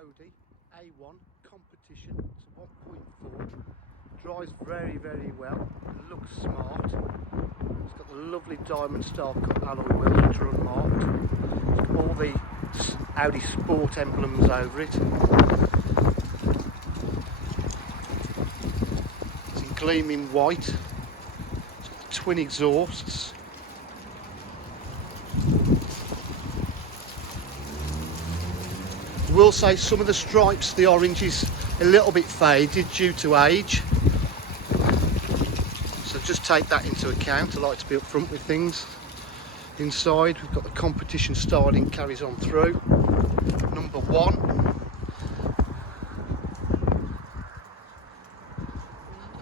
Audi A1 competition. It's a 1.4. Drives very, very well. Looks smart. It's got the lovely diamond style cut alloy wheels which are unmarked. It's got all the Audi Sport emblems over it. It's in gleaming white. It's got twin exhausts. I will say some of the stripes, the orange is a little bit faded due to age. So just take that into account. I like to be upfront with things. Inside we've got the competition styling carries on through. Number 1.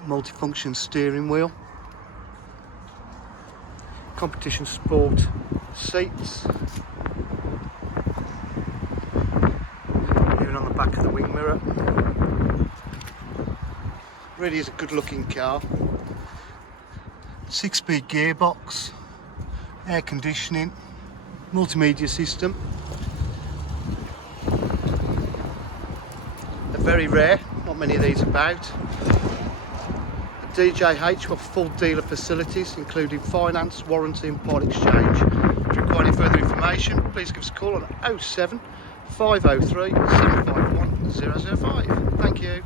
Multifunction steering wheel. Competition sport seats. Even on the back of the wing mirror. Really is a good looking car. 6-speed gearbox, air conditioning, multimedia system. They're very rare, not many of these about. At DJH we've got full dealer facilities including finance, warranty and part exchange. If you require any further information, please give us a call on 07 503 751 005. Thank you.